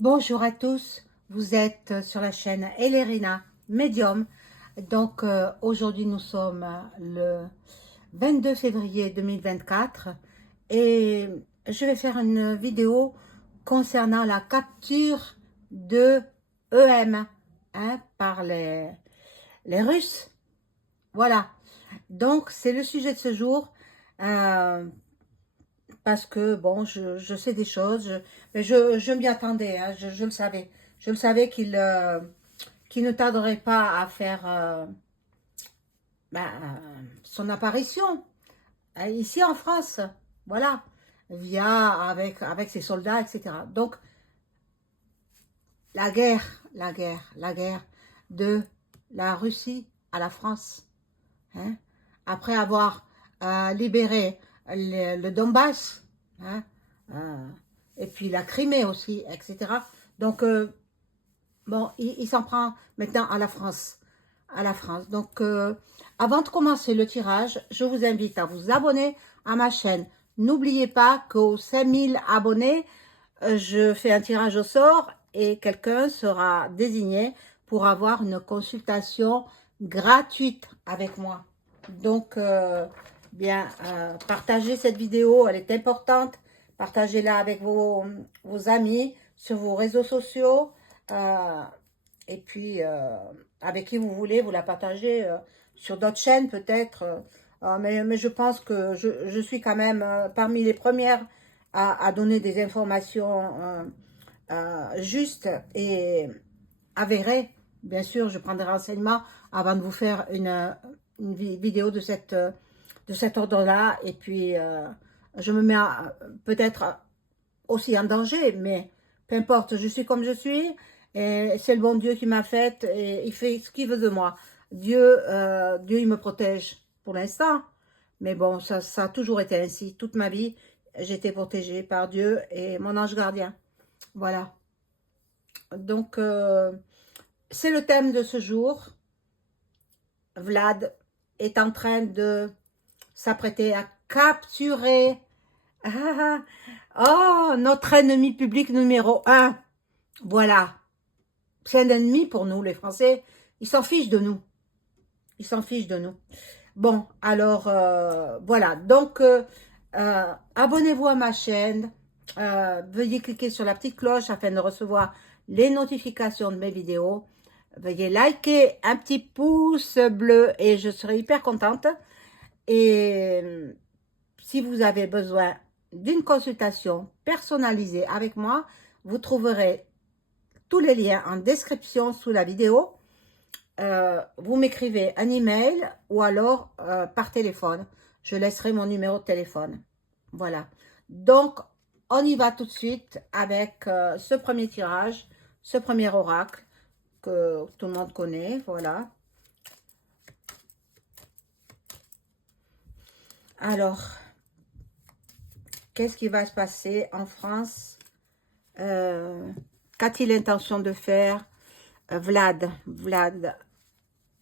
Bonjour à tous, vous êtes sur la chaîne Elerina Medium. Donc aujourd'hui nous sommes le 22 février 2024 et je vais faire une vidéo concernant la capture de EM par les Russes. Voilà, donc c'est le sujet de ce jour. Euh, Parce que, bon, je sais des choses, mais je m'y attendais, hein, je le savais. Je le savais qu'il ne tarderait pas à faire son apparition ici en France, voilà, avec ses soldats, etc. Donc, la guerre de la Russie à la France, hein, après avoir libéré le Donbass, hein, euh, et puis la Crimée aussi, etc. Donc, bon, il s'en prend maintenant à la France. À la France. Donc, avant de commencer le tirage, je vous invite à vous abonner à ma chaîne. N'oubliez pas qu'aux 5000 abonnés, je fais un tirage au sort et quelqu'un sera désigné pour avoir une consultation gratuite avec moi. Donc, partagez cette vidéo, elle est importante. Partagez-la avec vos amis, sur vos réseaux sociaux. euh, et puis, avec qui vous voulez, vous la partagez sur d'autres chaînes peut-être. Mais je pense que je suis quand même parmi les premières à donner des informations justes et avérées. Bien sûr, je prends des renseignements avant de vous faire une vidéo de cet ordre-là. Et puis, je me mets peut-être aussi en danger, mais peu importe, je suis comme je suis. Et c'est le bon Dieu qui m'a faite et il fait ce qu'il veut de moi. Dieu, il me protège pour l'instant. Mais bon, ça a toujours été ainsi. Toute ma vie, j'ai été protégée par Dieu et mon ange gardien. Voilà. Donc, c'est le thème de ce jour. Vlad est en train de s'apprêter à capturer notre ennemi public numéro un. Voilà. C'est un ennemi pour nous, les Français. Ils s'en fichent de nous. Ils s'en fichent de nous. Bon, alors, voilà. Donc, abonnez-vous à ma chaîne. Veuillez cliquer sur la petite cloche afin de recevoir les notifications de mes vidéos. Veuillez liker un petit pouce bleu et je serai hyper contente. Et si vous avez besoin d'une consultation personnalisée avec moi, vous trouverez tous les liens en description sous la vidéo. Vous m'écrivez un email ou alors par téléphone. Je laisserai mon numéro de téléphone. Voilà. Donc, on y va tout de suite avec ce premier tirage, ce premier oracle que tout le monde connaît. Voilà. Alors, qu'est-ce qui va se passer en France? Qu'a-t-il l'intention de faire Vlad,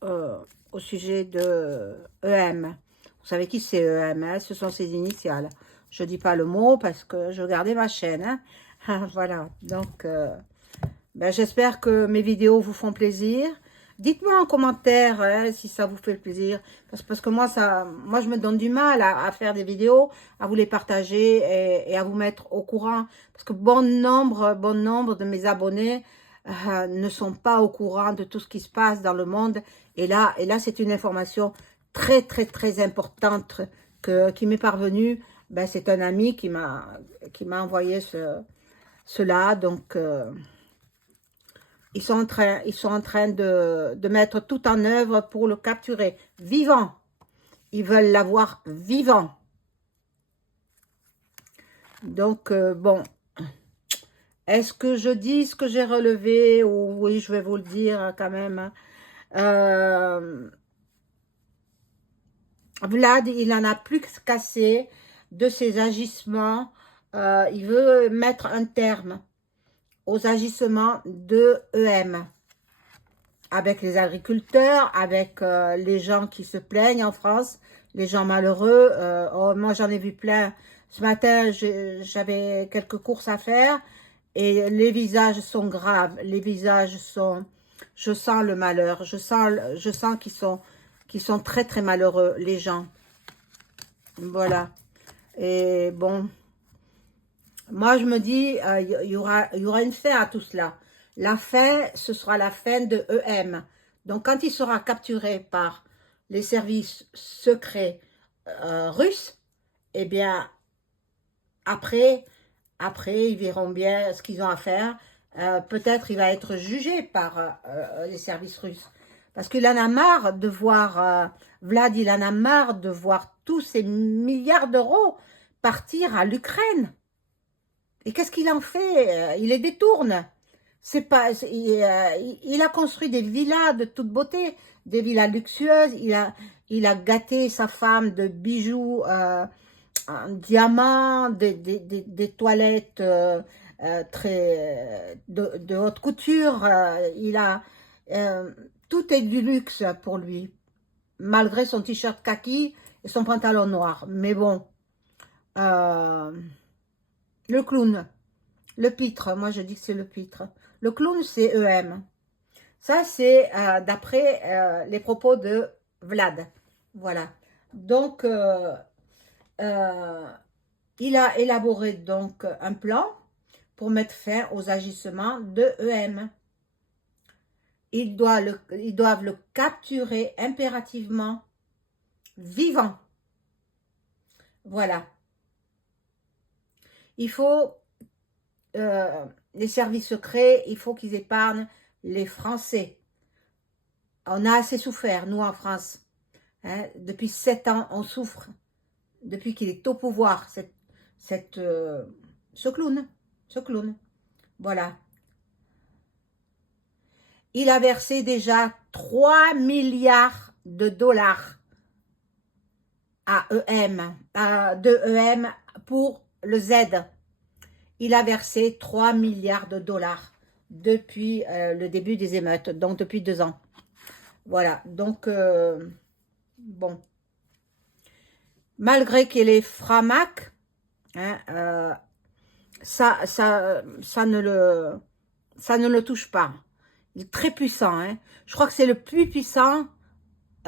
au sujet de EM. Vous savez qui c'est EM, hein? Ce sont ses initiales. Je ne dis pas le mot parce que je regardais ma chaîne. Hein? Voilà, donc j'espère que mes vidéos vous font plaisir. Dites-moi en commentaire hein, si ça vous fait le plaisir. Parce que moi, je me donne du mal à faire des vidéos, à vous les partager et à vous mettre au courant. Parce que bon nombre de mes abonnés ne sont pas au courant de tout ce qui se passe dans le monde. Et là c'est une information très, très, très importante qui m'est parvenue. Ben, c'est un ami qui m'a envoyé cela. Donc, ils sont en train de mettre tout en œuvre pour le capturer vivant. Ils veulent l'avoir vivant. Donc, bon, est-ce que je dis ce que j'ai relevé? Ou oui, je vais vous le dire quand même. Vlad, il en a plus qu'assez de ses agissements. Il veut mettre un terme aux agissements de EM. Avec les agriculteurs, avec les gens qui se plaignent en France, les gens malheureux. Moi, j'en ai vu plein. Ce matin, j'avais quelques courses à faire Et les visages sont graves, les visages sont... Je sens le malheur, je sens qu'ils sont très très malheureux, les gens. Voilà. Et bon, moi je me dis, il y aura une fin à tout cela. La fin, ce sera la fin de EM. Donc quand il sera capturé par les services secrets russes, eh bien, après, ils verront bien ce qu'ils ont à faire. Peut-être il va être jugé par les services russes. Parce qu'il en a marre de voir, Vlad, il en a marre de voir tous ces milliards d'euros partir à l'Ukraine. Et qu'est-ce qu'il en fait? Il les détourne. C'est pas, il a construit des villas de toute beauté, des villas luxueuses. Il a gâté sa femme de bijoux en diamant, des toilettes très de haute couture. Euh, tout est du luxe pour lui, malgré son t-shirt kaki et son pantalon noir. Mais bon, euh, le clown. Le pitre, moi je dis que c'est le pitre. Le clown, c'est EM. Ça, c'est d'après les propos de Vlad. Voilà. Donc, il a élaboré donc un plan pour mettre fin aux agissements de EM. Ils doivent le capturer impérativement vivant. Voilà. Il faut... les services secrets, il faut qu'ils épargnent les Français. On a assez souffert, nous, en France. Hein, depuis 7 ans, on souffre. Depuis qu'il est au pouvoir, ce clown. Ce clown. Voilà. Il a versé déjà 3 milliards de dollars à EM, de EM pour le Z. Il a versé 3 milliards de dollars depuis le début des émeutes, donc depuis 2 ans. Voilà, donc, bon. Malgré qu'il est framac, hein, ça ne le touche pas. Il est très puissant. Hein. Je crois que c'est le plus puissant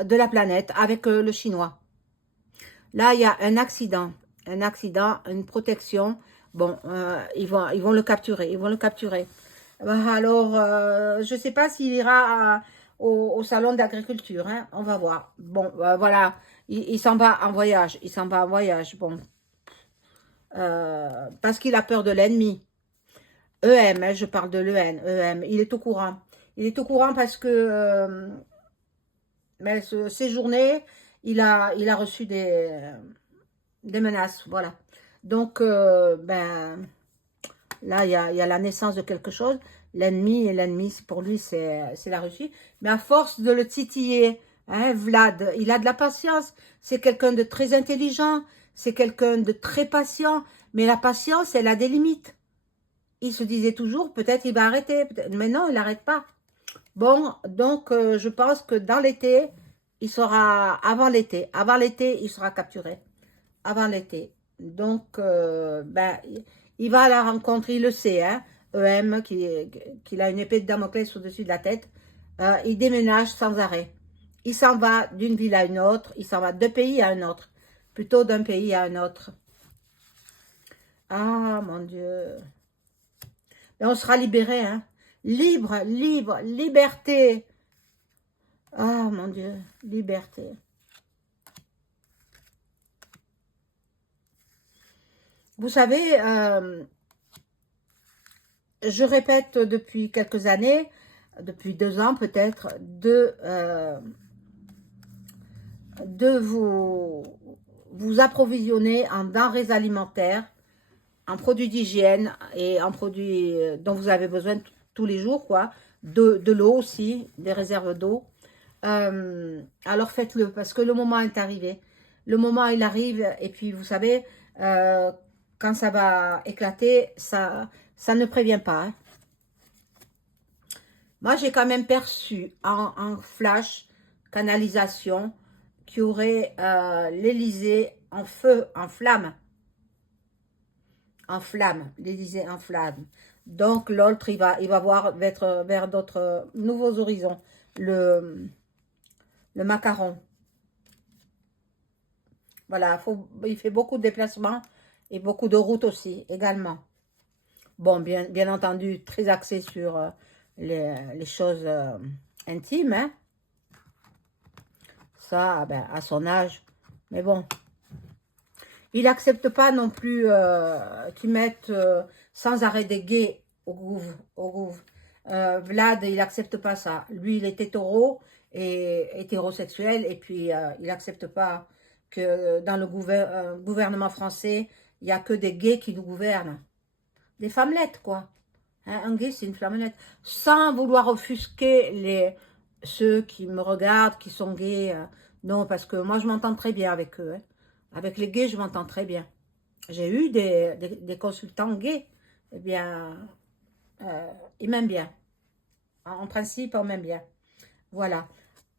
de la planète avec le chinois. Là, il y a un accident, une protection. Bon, ils vont le capturer, Alors, je ne sais pas s'il ira au salon d'agriculture, hein, on va voir. Bon, voilà, il s'en va en voyage, bon. Parce qu'il a peur de l'ennemi. EM, hein, je parle de l'EM, il est au courant. Il est au courant parce que mais ce séjourné, il a reçu des menaces, voilà. Donc, ben, là, il y a la naissance de quelque chose. L'ennemi, pour lui, c'est la Russie. Mais à force de le titiller, hein, Vlad, il a de la patience. C'est quelqu'un de très intelligent. C'est quelqu'un de très patient. Mais la patience, elle a des limites. Il se disait toujours, peut-être il va arrêter. Mais non, il n'arrête pas. Bon, donc, je pense que dans l'été, il sera, avant l'été, il sera capturé. Avant l'été. Donc, ben, il va à la rencontre, il le sait, hein, EM, qu'il a une épée de Damoclès au-dessus de la tête. Il déménage sans arrêt. Il s'en va d'une ville à une autre, il s'en va d'un pays à un autre, plutôt d'un pays à un autre. Ah, mon Dieu. Et on sera libéré, hein. Libre, liberté. Ah, mon Dieu, liberté. Vous savez, je répète depuis quelques années, depuis 2 ans peut-être, de vous approvisionner en denrées alimentaires, en produits d'hygiène et en produits dont vous avez besoin tous les jours, quoi. De l'eau aussi, des réserves d'eau. Alors faites-le, parce que le moment est arrivé. Le moment, il arrive, et puis vous savez, quand ça va éclater, ça ne prévient pas. Hein. Moi, j'ai quand même perçu en flash, canalisation, qu'il y aurait l'Élysée en feu, en flamme. En flamme, l'Élysée en flamme. Donc l'autre, il va voir vers d'autres nouveaux horizons. Le macaron. Voilà, il fait beaucoup de déplacements et beaucoup de routes aussi, également. Bon, bien entendu, très axé sur les choses intimes, hein. Ça, ben, à son âge. Mais bon, il n'accepte pas non plus qu'ils mettent sans arrêt des gays au gouv. Vlad, il n'accepte pas ça. Lui, il est hétéro et hétérosexuel. Et puis, il n'accepte pas que dans le gouvernement français, il n'y a que des gays qui nous gouvernent. Des femmelettes, quoi. Hein, un gay, c'est une flammelette. Sans vouloir offusquer ceux qui me regardent, qui sont gays. Non, parce que moi, je m'entends très bien avec eux. Hein. Avec les gays, je m'entends très bien. J'ai eu des consultants gays. Eh bien, ils m'aiment bien. En principe, on m'aime bien. Voilà.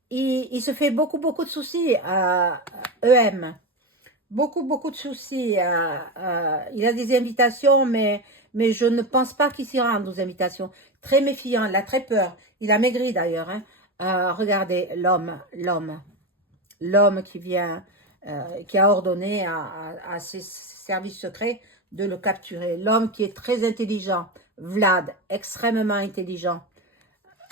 Il se fait beaucoup de soucis à EM. Beaucoup de soucis. Il a des invitations, mais je ne pense pas qu'il s'y rende aux invitations. Très méfiant, il a très peur. Il a maigri d'ailleurs. Hein. Regardez, l'homme qui vient, qui a ordonné à ses services secrets de le capturer. L'homme qui est très intelligent, Vlad, extrêmement intelligent.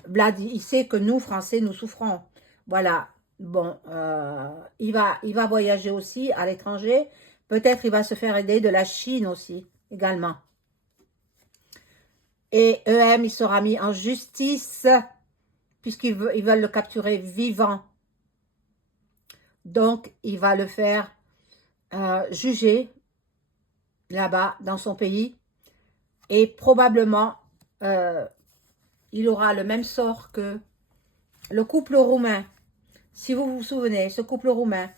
Vlad, il sait que nous, Français, nous souffrons. Voilà. Bon, il va voyager aussi à l'étranger. Peut-être il va se faire aider de la Chine aussi, également. Et EM, il sera mis en justice, puisqu'ils veulent le capturer vivant. Donc, il va le faire juger là-bas, dans son pays. Et probablement, il aura le même sort que le couple roumain. Si vous vous souvenez, ce couple roumain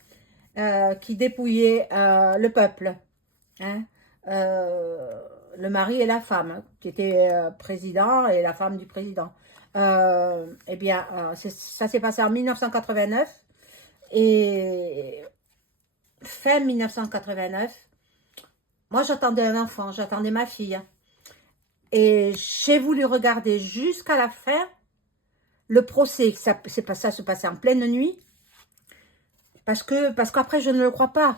qui dépouillait le peuple. Hein, le mari et la femme, qui étaient président et la femme du président. Eh bien, ça s'est passé en 1989. Et fin 1989, moi j'attendais un enfant, j'attendais ma fille. Et j'ai voulu regarder jusqu'à la fin le procès. Ça se passait en pleine nuit. Parce qu'après, je ne le crois pas.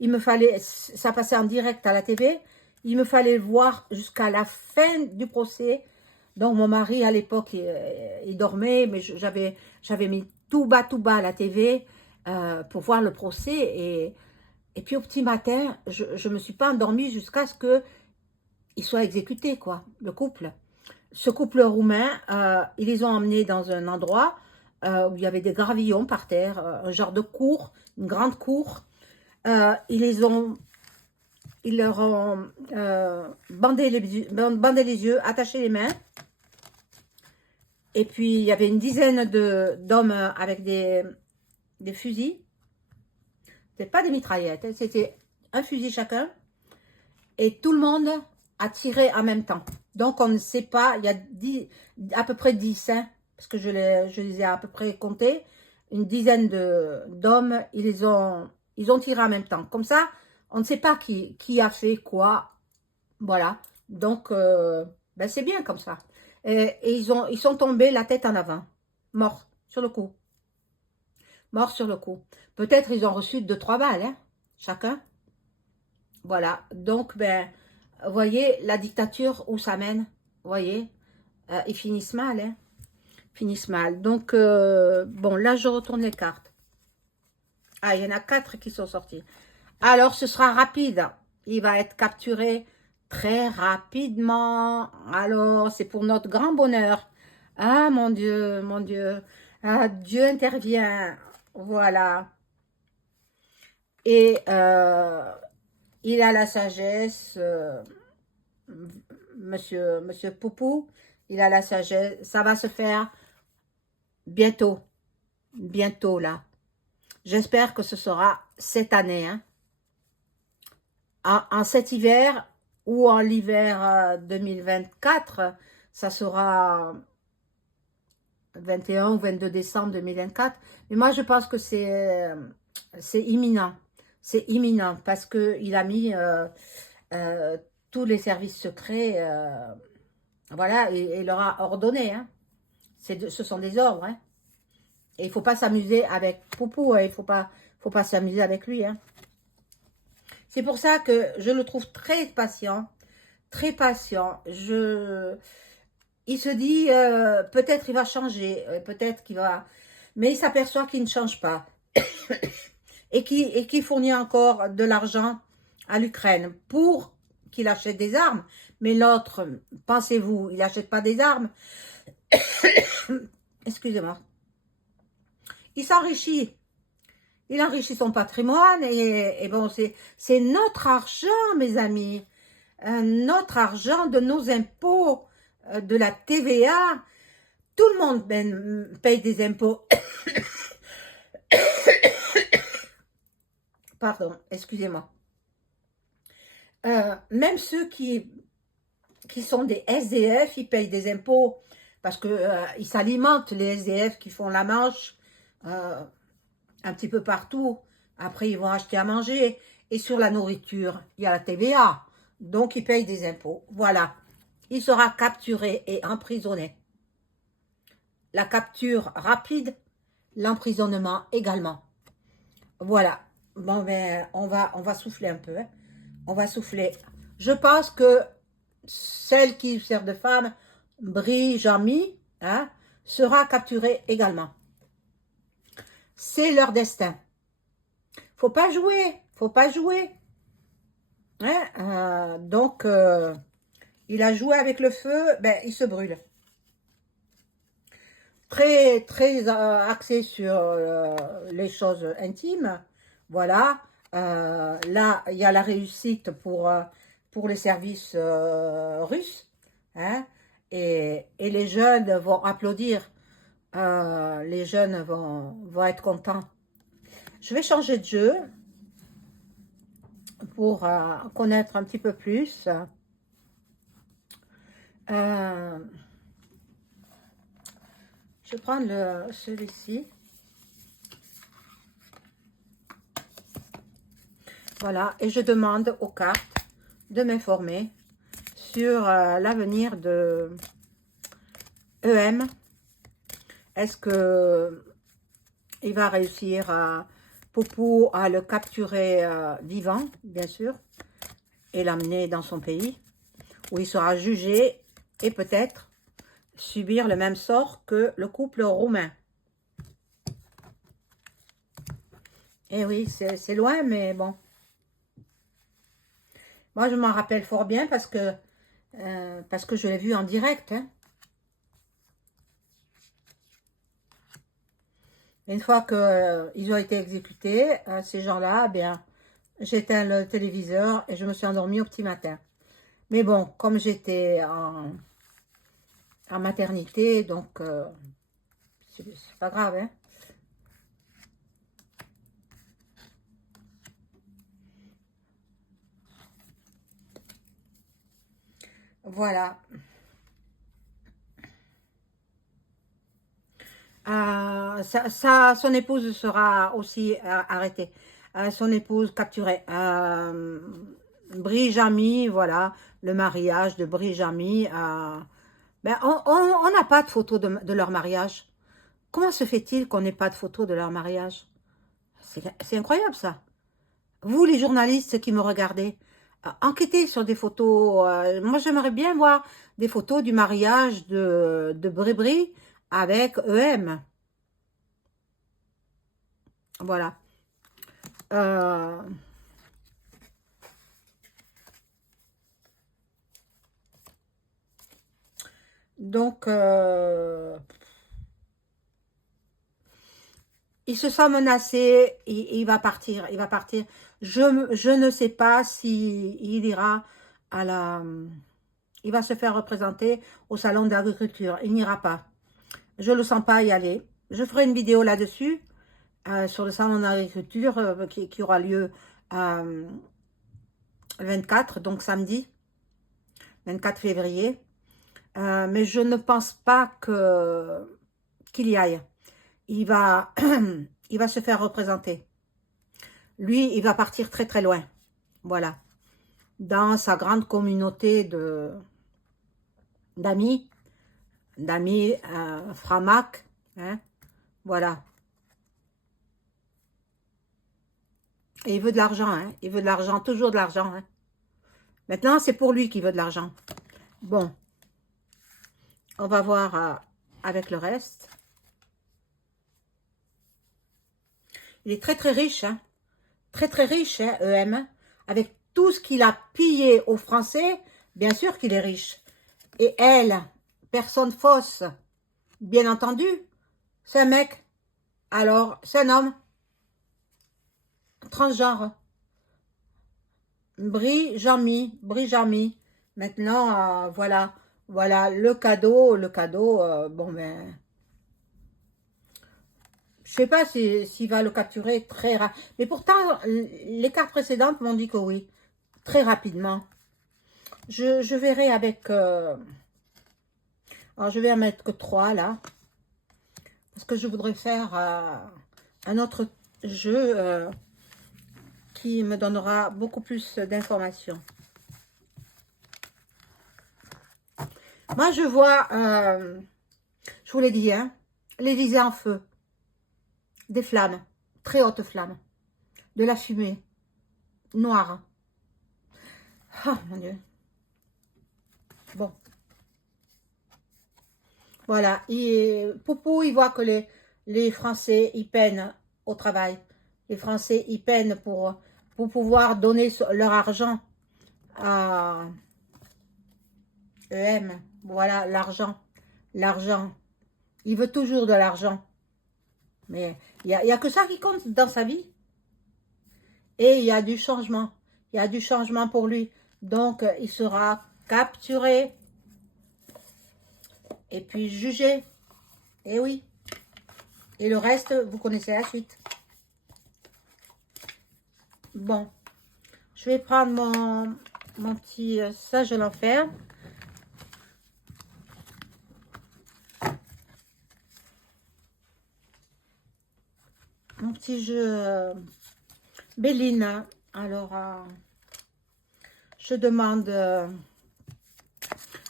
Il me fallait, ça passait en direct à la TV, il me fallait le voir jusqu'à la fin du procès. Donc mon mari à l'époque, il dormait, mais j'avais mis tout bas à la TV pour voir le procès. Et puis au petit matin, je ne me suis pas endormie jusqu'à ce qu'il soit exécuté, quoi, le couple. Ce couple roumain, ils les ont emmenés dans un endroit où il y avait des gravillons par terre, un genre de cour, une grande cour. Ils leur ont bandé les yeux, attaché les mains. Et puis, il y avait une dizaine d'hommes avec des fusils. C'était pas des mitraillettes, hein, c'était un fusil chacun. Et tout le monde a tiré en même temps. Donc, on ne sait pas, il y a à peu près 10, hein, parce que je les ai à peu près comptés. Une dizaine d'hommes, ils ont tiré en même temps. Comme ça, on ne sait pas qui a fait quoi. Voilà. Donc, ben c'est bien comme ça. Et ils sont tombés la tête en avant. Morts sur le coup. Morts sur le coup. Peut-être ils ont reçu 2-3 balles, hein, chacun. Voilà. Donc, ben, vous voyez la dictature où ça mène. Vous voyez, ils finissent mal, hein. Finissent mal. Donc, bon, là, je retourne les cartes. Ah, il y en a 4 qui sont sortis. Alors, ce sera rapide. Il va être capturé très rapidement. Alors, c'est pour notre grand bonheur. Ah, mon Dieu, mon Dieu. Ah, Dieu intervient. Voilà. Et il a la sagesse, monsieur Poupou, il a la sagesse. Ça va se faire bientôt. Bientôt, là. J'espère que ce sera cette année, hein. En cet hiver ou en l'hiver 2024, ça sera 21 ou 22 décembre 2024. Mais moi, je pense que c'est imminent. C'est imminent parce qu'il a mis tous les services secrets Voilà, il leur a ordonné. Hein. Ce sont des ordres. Hein. Et il ne faut pas s'amuser avec Poupou. Hein. Il ne faut pas s'amuser avec lui. Hein. C'est pour ça que je le trouve très patient. Très patient. Il se dit, peut-être il va changer. Peut-être qu'il va... Mais il s'aperçoit qu'il ne change pas. Et qui fournit encore de l'argent à l'Ukraine pour qu'il achète des armes. Mais l'autre, pensez-vous, il n'achète pas des armes. Excusez-moi. Il s'enrichit. Il enrichit son patrimoine et bon, c'est notre argent, mes amis. Notre argent de nos impôts, de la TVA. Tout le monde paye des impôts. Pardon, excusez-moi. Même ceux qui sont des SDF, ils payent des impôts parce que ils s'alimentent, les SDF qui font la manche un petit peu partout. Après, ils vont acheter à manger. Et sur la nourriture, il y a la TVA. Donc, ils payent des impôts. Voilà. Il sera capturé et emprisonné. La capture rapide, l'emprisonnement également. Voilà. Bon, ben, on va souffler un peu. Hein. On va souffler. Je pense que celle qui sert de femme, Brie Jamy, hein, sera capturée également. C'est leur destin. Faut pas jouer. Faut pas jouer. Hein, donc, il a joué avec le feu, ben, il se brûle. Très, très axé sur les choses intimes. Voilà. Là, il y a la réussite pour les services russes. Hein, et les jeunes vont applaudir. Les jeunes vont être contents. Je vais changer de jeu pour connaître un petit peu plus. Je vais prendre celui-ci. Voilà, et je demande aux cartes de m'informer sur l'avenir de EM. Est-ce que il va réussir Poupou à le capturer vivant, bien sûr, et l'amener dans son pays, où il sera jugé et peut-être subir le même sort que le couple roumain. Eh oui, c'est loin, mais bon. Moi, je m'en rappelle fort bien parce que je l'ai vu en direct. Hein. Une fois qu'ils ont été exécutés, ces gens-là, eh bien, j'éteins le téléviseur et je me suis endormie au petit matin. Mais bon, comme j'étais en maternité, donc c'est pas grave. Hein. Voilà. Son épouse sera aussi arrêtée. Son épouse capturée. Brie Jamy, voilà, le mariage de Brie Jamy. Ben, on n'a pas de photo de leur mariage. Comment se fait-il qu'on n'ait pas de photo de leur mariage? C'est incroyable ça. Vous, les journalistes qui me regardez, enquêtez sur des photos. Moi, j'aimerais bien voir des photos du mariage de Brie avec EM. Voilà. Donc, il se sent menacé, il va partir, il va partir. Je ne sais pas si il ira à la... Il va se faire représenter au salon d'agriculture. Il n'ira pas. Je ne le sens pas y aller. Je ferai une vidéo là-dessus, sur le salon d'agriculture qui aura lieu le 24, donc samedi, 24 février. Mais je ne pense pas qu'il y aille. Il va se faire représenter. Lui, il va partir très très loin. Voilà. Dans sa grande communauté d'amis, Framac, hein, voilà. Et il veut de l'argent, hein, il veut de l'argent, toujours de l'argent, hein. Maintenant, c'est pour lui qu'il veut de l'argent. Bon, on va voir avec le reste. Il est très très riche, hein. Très très riche, hein, EM. Avec tout ce qu'il a pillé aux Français, bien sûr qu'il est riche. Et elle, personne fausse, bien entendu, c'est un mec. Alors, c'est un homme transgenre. Brie-Jamy. Maintenant, voilà. Voilà, le cadeau, bon ben... Je sais pas s'il va le capturer très rapidement. Mais pourtant, les cartes précédentes m'ont dit que oui. Très rapidement. Je verrai avec... alors, je vais en mettre que 3 là. Parce que je voudrais faire un autre jeu qui me donnera beaucoup plus d'informations. Moi, je vois... je vous l'ai dit, hein. L'Élysée en feu. Des flammes. Très hautes flammes. De la fumée. Noire. Oh, mon Dieu. Bon. Voilà. Poupou, il voit que les Français, ils peinent au travail. Les Français, ils peinent pour pouvoir donner leur argent à EM. Voilà, l'argent. L'argent. Il veut toujours de l'argent. Mais il y a que ça qui compte dans sa vie. Et il y a du changement. Il y a du changement pour lui. Donc, il sera capturé. Et puis jugé. Et oui. Et le reste, vous connaissez la suite. Bon. Je vais prendre mon petit sage de l'enfer. Mon petit jeu Béline. Alors, je demande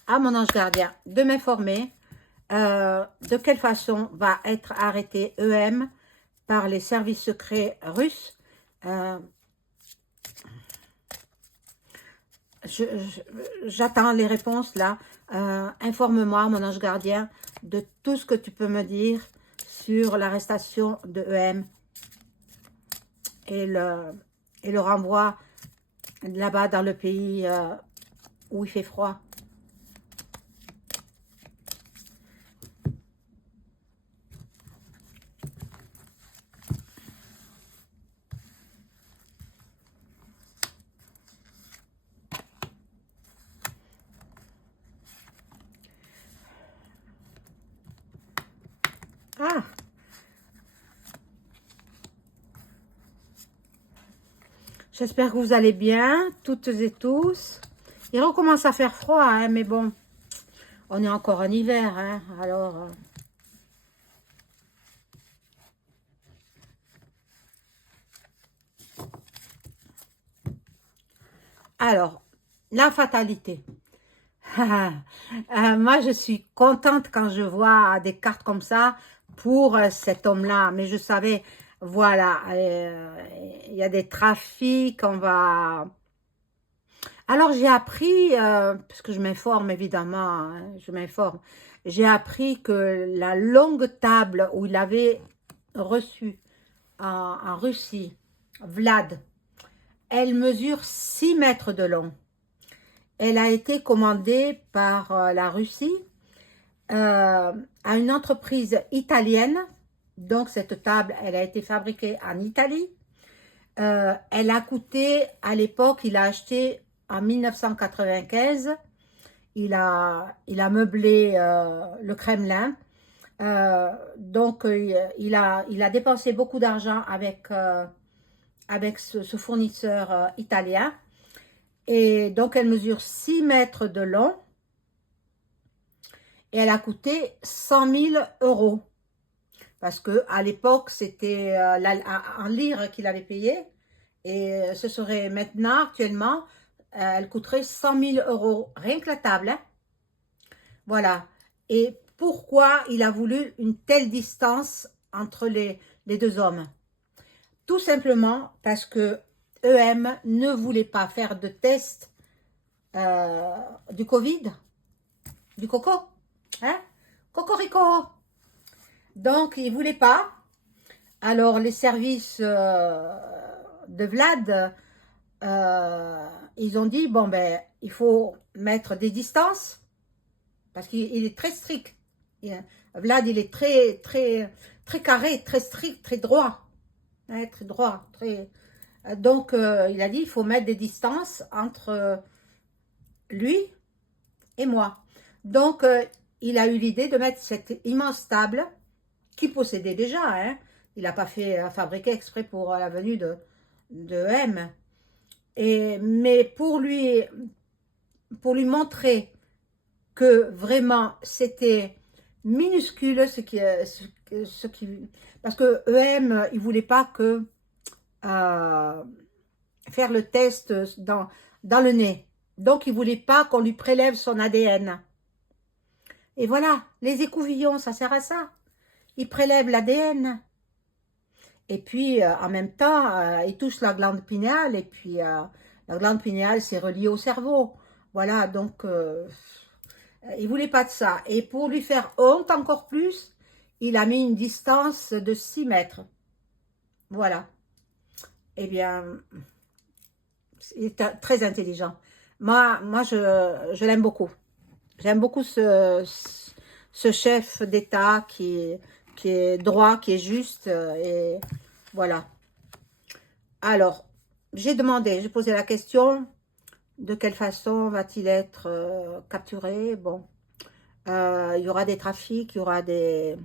à mon ange gardien de m'informer de quelle façon va être arrêté EM par les services secrets russes. J'attends les réponses là. Informe-moi, mon ange gardien, de tout ce que tu peux me dire sur l'arrestation de EM et le renvoi là-bas dans le pays où il fait froid. Ah! J'espère que vous allez bien, toutes et tous. Il recommence à faire froid, hein, mais bon, on est encore en hiver, hein, alors... Alors, la fatalité. Moi, je suis contente quand je vois des cartes comme ça pour cet homme-là. Mais je savais, voilà, il y a des trafics, on va... Alors, j'ai appris, parce que je m'informe évidemment, hein, je m'informe, j'ai appris que la longue table où il avait reçu en Russie, Vlad, elle mesure 6 mètres de long. Elle a été commandée par la Russie à une entreprise italienne. Donc, cette table, elle a été fabriquée en Italie. Elle a coûté, à l'époque, il a acheté en 1995. Il a meublé le Kremlin. Donc, il a dépensé beaucoup d'argent avec ce fournisseur italien. Et donc, elle mesure 6 mètres de long. Et elle a coûté 100 000 €. Parce qu'à l'époque, c'était en lire qu'il avait payé. Et ce serait maintenant, actuellement, elle coûterait 100 000 €. Rien que la table. Hein. Voilà. Et pourquoi il a voulu une telle distance entre les deux hommes? Tout simplement parce que EM ne voulait pas faire de test du Covid, du coco, hein? Cocorico. Donc, il ne voulait pas. Alors, les services de Vlad, ils ont dit, bon, ben, il faut mettre des distances, parce qu'il est très strict. Vlad, il est très carré, très strict, très droit. Hein, très droit. Donc, il a dit, il faut mettre des distances entre lui et moi. Donc, il a eu l'idée de mettre cette immense table qu'il possédait déjà. Hein. Il n'a pas fait fabriquer exprès pour la venue de M. Mais pour lui montrer que vraiment c'était minuscule parce que EM, il voulait pas que faire le test dans le nez. Donc, il voulait pas qu'on lui prélève son ADN. Et voilà, les écouvillons, ça sert à ça. Ils prélèvent l'ADN. Et puis, en même temps, ils touchent la glande pinéale. Et puis, la glande pinéale, c'est relié au cerveau. Voilà, donc, il voulait pas de ça. Et pour lui faire honte encore plus, il a mis une distance de 6 mètres. Voilà. Eh bien, il est très intelligent. Moi je l'aime beaucoup. J'aime beaucoup ce chef d'État qui est droit, qui est juste. Et voilà. Alors, j'ai posé la question, de quelle façon va-t-il être capturé? Bon, il y aura des trafics, il y aura des...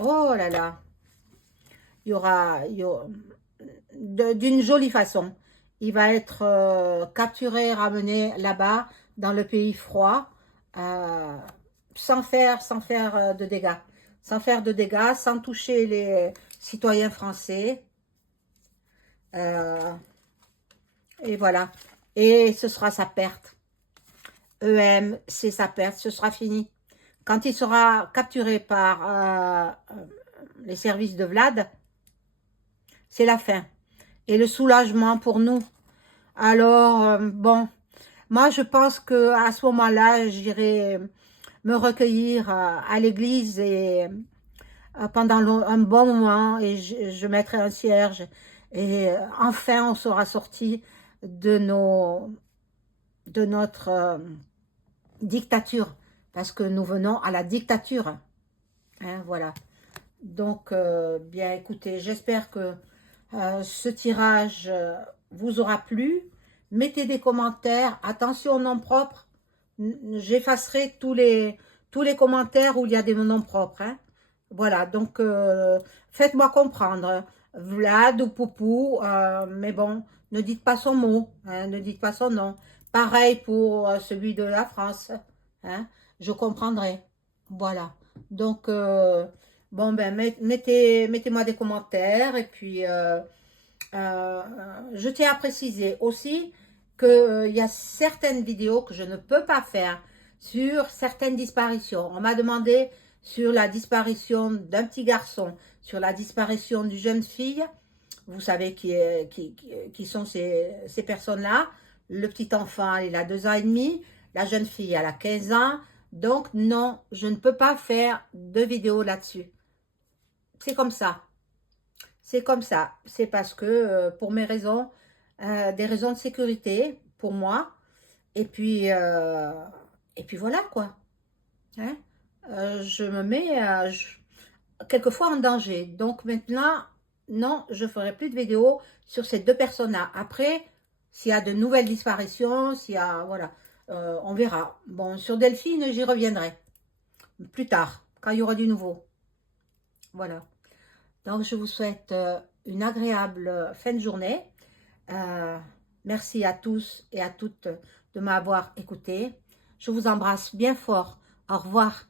oh là là, il y aura d'une jolie façon. Il va être capturé, ramené là-bas, dans le pays froid, sans faire de dégâts. Sans faire de dégâts, sans toucher les citoyens français. Et voilà. Et ce sera sa perte. EM, c'est sa perte, ce sera fini. Quand il sera capturé par les services de Vlad, c'est la fin. Et le soulagement pour nous. Alors, bon, moi je pense que à ce moment-là, j'irai me recueillir à l'église et pendant un bon moment et je mettrai un cierge et enfin on sera sorti de notre dictature parce que nous venons à la dictature. Hein, voilà. Donc, bien écoutez, j'espère que ce tirage vous aura plu. Mettez des commentaires. Attention aux noms propres. J'effacerai tous les commentaires où il y a des noms propres. Hein. Voilà, donc faites-moi comprendre. Vlad ou Poupou, mais bon, ne dites pas son mot, hein, ne dites pas son nom. Pareil pour celui de la France. Hein, je comprendrai. Voilà. Donc, bon, ben, mettez-moi des commentaires. Et puis, je tiens à préciser aussi qu'il y a certaines vidéos que je ne peux pas faire sur certaines disparitions. On m'a demandé sur la disparition d'un petit garçon, sur la disparition d'une jeune fille. Vous savez qui sont ces personnes-là. Le petit enfant, il a 2 ans et demi. La jeune fille, elle a 15 ans. Donc, non, je ne peux pas faire de vidéo là-dessus. C'est comme ça. C'est comme ça. C'est parce que, pour mes raisons, des raisons de sécurité, pour moi. Et puis voilà, quoi. Hein? Je me mets quelquefois en danger. Donc, maintenant, non, je ne ferai plus de vidéos sur ces 2 personnes-là. Après, s'il y a de nouvelles disparitions, s'il y a, voilà, on verra. Bon, sur Delphine, j'y reviendrai plus tard, quand il y aura du nouveau. Voilà. Donc, je vous souhaite une agréable fin de journée. Merci à tous et à toutes de m'avoir écouté. Je vous embrasse bien fort. Au revoir.